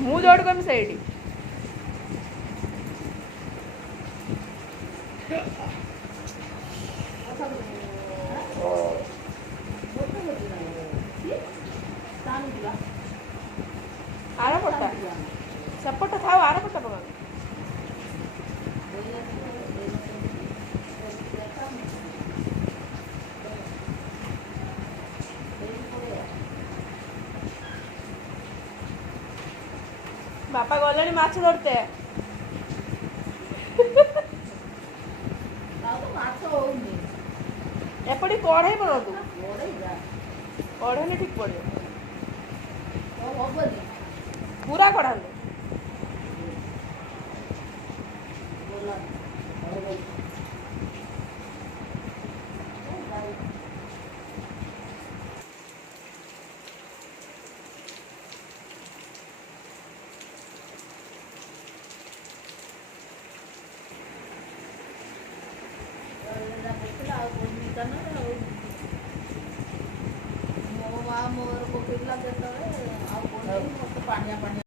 ମୁଁ ଯୋଉଠି କହିବି ସେଇଠି। ଆରପଟା ସେପଟ ଥାଉ, ଆରପଟା ପକା। ବାପା ଗଲେଣି ମାଛ ଧରତେ। ଏପଟେ କଢ଼େଇ ପକାନ୍ତୁ, କଢ଼େଇଲେ ଠିକ୍ ପଡ଼ିବ। ପୁରା କଢ଼ାନ୍ତୁ। ମୋ ମା ମୋର ପକେଇଲା ଯେତେବେଳେ ଆଉ ପାଣିଆ ପାଣିଆ